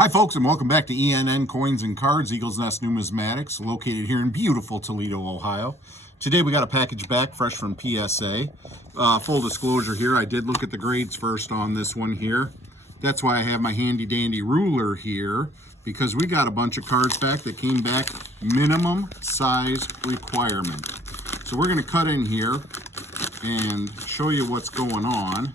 Hi folks, and welcome back to ENN Coins and Cards, Eagles Nest Numismatics, located here in beautiful Toledo, Ohio. Today we got a package back fresh from PSA. Full disclosure here, I did look at the grades first on this one here. That's why I have my handy dandy ruler here, because we got a bunch of cards back that came back minimum size requirement. So we're going to cut in here and show you what's going on.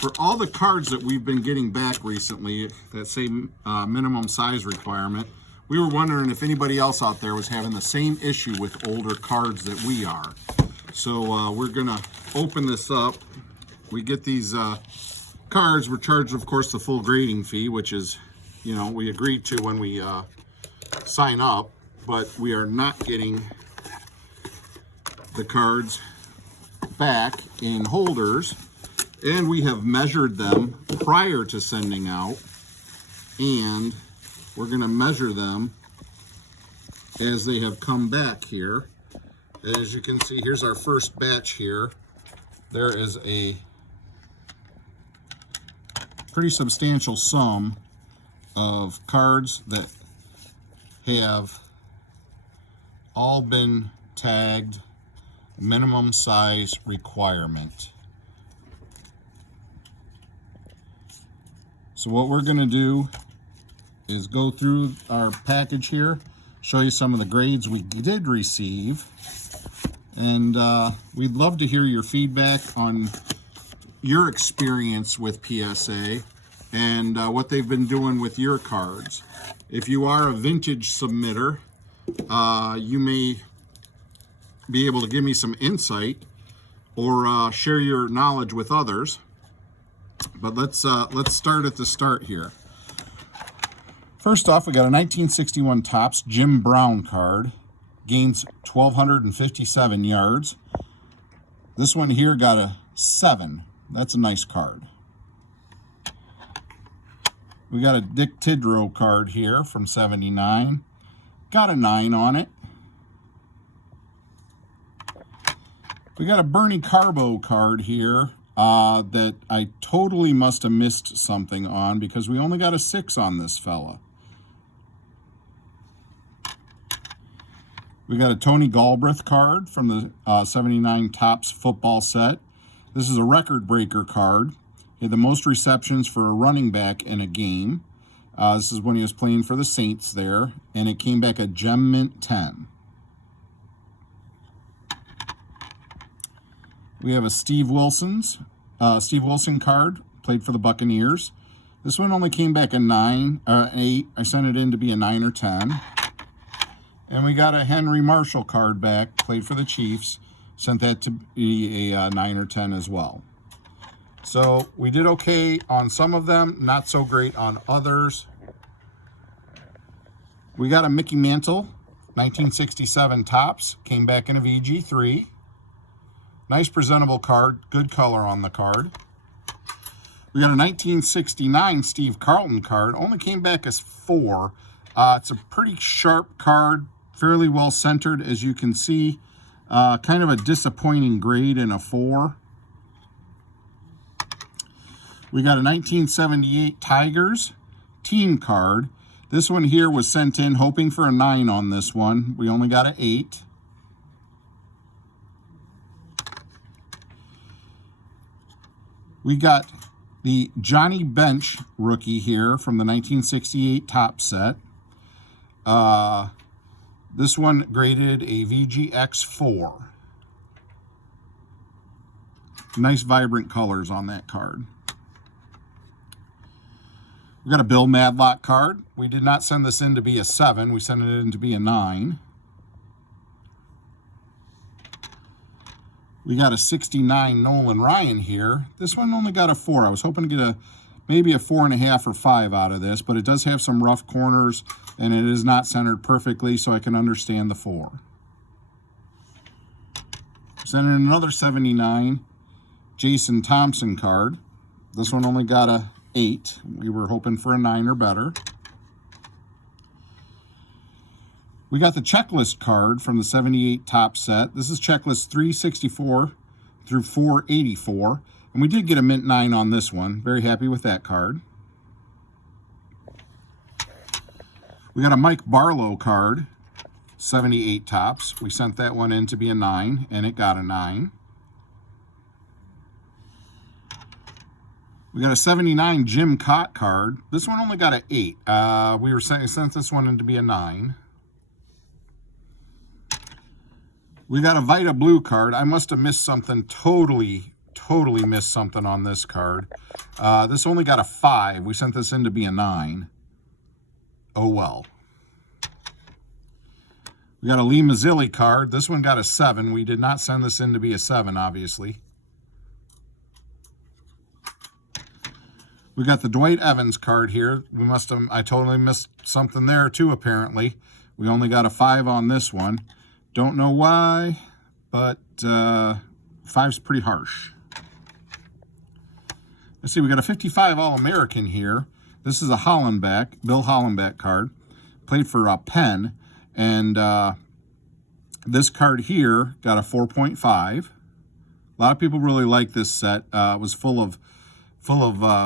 For all the cards that we've been getting back recently that say minimum size requirement, we were wondering if anybody else out there was having the same issue with older cards that we are. So we're gonna open this up. We get these cards. We're charged, of course, the full grading fee, which is, you know, we agreed to when we sign up, but we are not getting the cards back in holders. And we have measured them prior to sending out, and we're going to measure them as they have come back here. As you can see, here's our first batch here. There is a pretty substantial sum of cards that have all been tagged minimum size requirement. So what we're going to do is go through our package here, show you some of the grades we did receive, and we'd love to hear your feedback on your experience with PSA and what they've been doing with your cards. If you are a vintage submitter, you may be able to give me some insight or share your knowledge with others. But let's start at the start here. First off, we got a 1961 Topps Jim Brown card. Gains 1,257 yards. This one here got a 7. That's a nice card. We got a Dick Tidrow card here from 79. Got a 9 on it. We got a Bernie Carbo card here. That I totally must have missed something on, because we only got a 6 on this fella. We got a Tony Galbraith card from the 79 Topps football set. This is a record breaker card. He had the most receptions for a running back in a game. This is when he was playing for the Saints there, and it came back a Gem Mint 10. We have a Steve Wilson card, played for the Buccaneers. This one only came back a 8. I sent it in to be a 9 or 10. And we got a Henry Marshall card back, played for the Chiefs. Sent that to be a 9 or 10 as well. So we did okay on some of them, not so great on others. We got a Mickey Mantle, 1967 Topps, came back in a VG3. Nice presentable card, good color on the card. We got a 1969 Steve Carlton card, only came back as 4. It's a pretty sharp card, fairly well centered, as you can see. Kind of a disappointing grade in a 4. We got a 1978 Tigers team card. This one here was sent in hoping for a 9 on this one. We only got an 8. We got the Johnny Bench rookie here from the 1968 Topps set. This one graded a VGX4. Nice vibrant colors on that card. We got a Bill Madlock card. We did not send this in to be a 7. We sent it in to be a 9. We got a 69 Nolan Ryan here. This one only got a 4. I was hoping to get maybe a 4.5 or 5 out of this, but it does have some rough corners, and it is not centered perfectly, so I can understand the 4. Sent in another 79 Jason Thompson card. This one only got a 8. We were hoping for a 9 or better. We got the checklist card from the 78 Topps set. This is checklist 364 through 484. And we did get a mint 9 on this one. Very happy with that card. We got a Mike Barlow card, 78 tops. We sent that one in to be a 9, and it got a 9. We got a 79 Jim Cott card. This one only got an 8. We sent this one in to be a 9. We got a Vita Blue card. I must have missed something, totally missed something on this card. This only got a 5. We sent this in to be a 9. Oh well. We got a Lee Mazzilli card. This one got a 7. We did not send this in to be a 7, obviously. We got the Dwight Evans card here. I totally missed something there too, apparently. We only got a 5 on this one. Don't know why, but 5's pretty harsh. Let's see, we got a 55 All-American here. This is a Bill Hollenbeck card. Played for Penn, and this card here got a 4.5. A lot of people really like this set. It was full of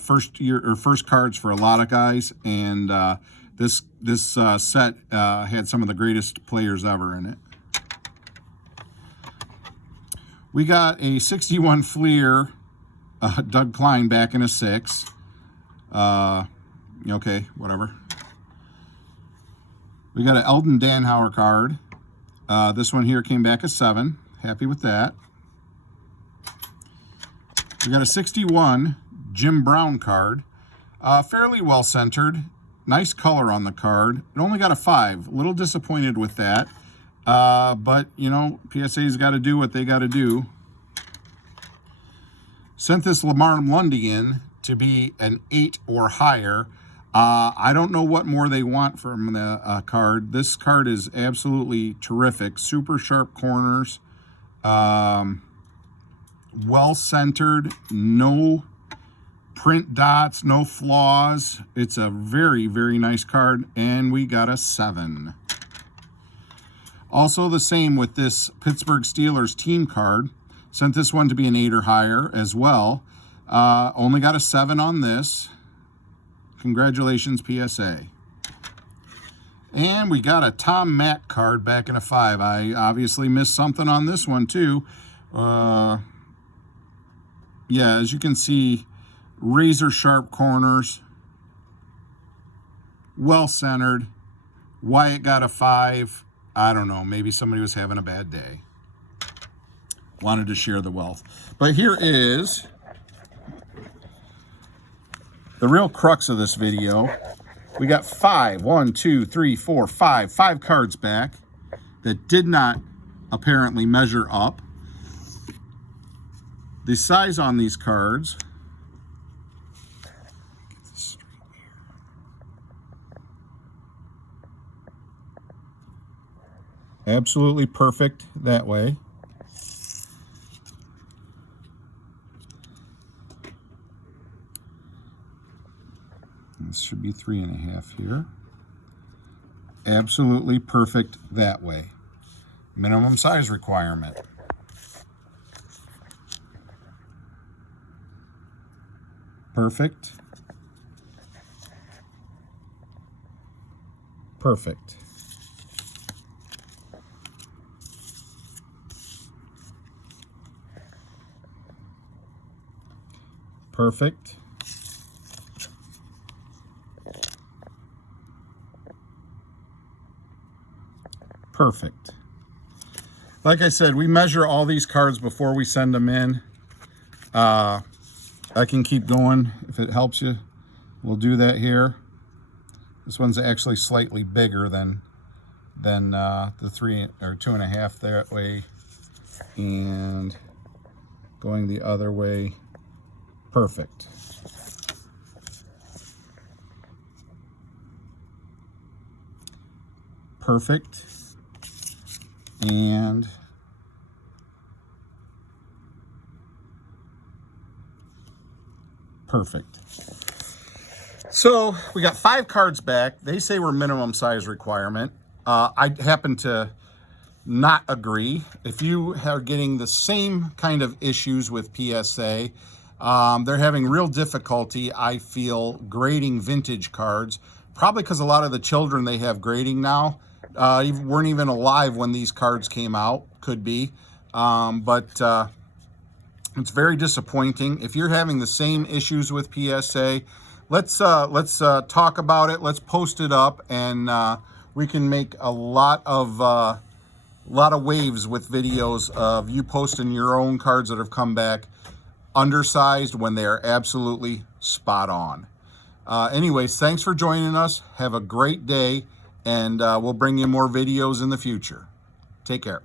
first cards for a lot of guys, and this set had some of the greatest players ever in it. We got a 61 Fleer Doug Klein back in a 6. Okay, whatever. We got an Eldon Danhauer card. This one here came back a 7. Happy with that. We got a 61 Jim Brown card. Fairly well centered. Nice color on the card. It only got a 5. A little disappointed with that. But, you know, PSA's got to do what they got to do. Sent this Lamar Lundy in to be an 8 or higher. I don't know what more they want from the card. This card is absolutely terrific. Super sharp corners. Well centered. No print dots. No flaws. It's a very, very nice card. And we got a 7. Also the same with this Pittsburgh Steelers team card. Sent this one to be an 8 or higher as well. Only got a 7 on this. Congratulations, PSA. And we got a Tom Mack card back in a 5. I obviously missed something on this one too. Yeah, as you can see, razor sharp corners. Well centered. Why it got a 5, I don't know. Maybe somebody was having a bad day. Wanted to share the wealth. But here is the real crux of this video. We got 5 cards back that did not apparently measure up. The size on these cards, get this straight here. Absolutely perfect that way. This should be 3.5 here. Absolutely perfect that way. Minimum size requirement. Perfect. Perfect. Perfect. Perfect. Like I said, we measure all these cards before we send them in. I can keep going if it helps you. We'll do that here. This one's actually slightly bigger than the 3 or 2.5 that way, and going the other way. Perfect. Perfect. And perfect. So we got 5 cards back. They say we're minimum size requirement. I happen to not agree. If you are getting the same kind of issues with PSA, they're having real difficulty, I feel, grading vintage cards probably because a lot of the children they have grading now weren't even alive when these cards came out. Could be, but it's very disappointing. If you're having the same issues with PSA, let's talk about it. Let's post it up, and we can make a lot of waves with videos of you posting your own cards that have come back undersized when they are absolutely spot on. Anyways, thanks for joining us. Have a great day, and we'll bring you more videos in the future. Take care.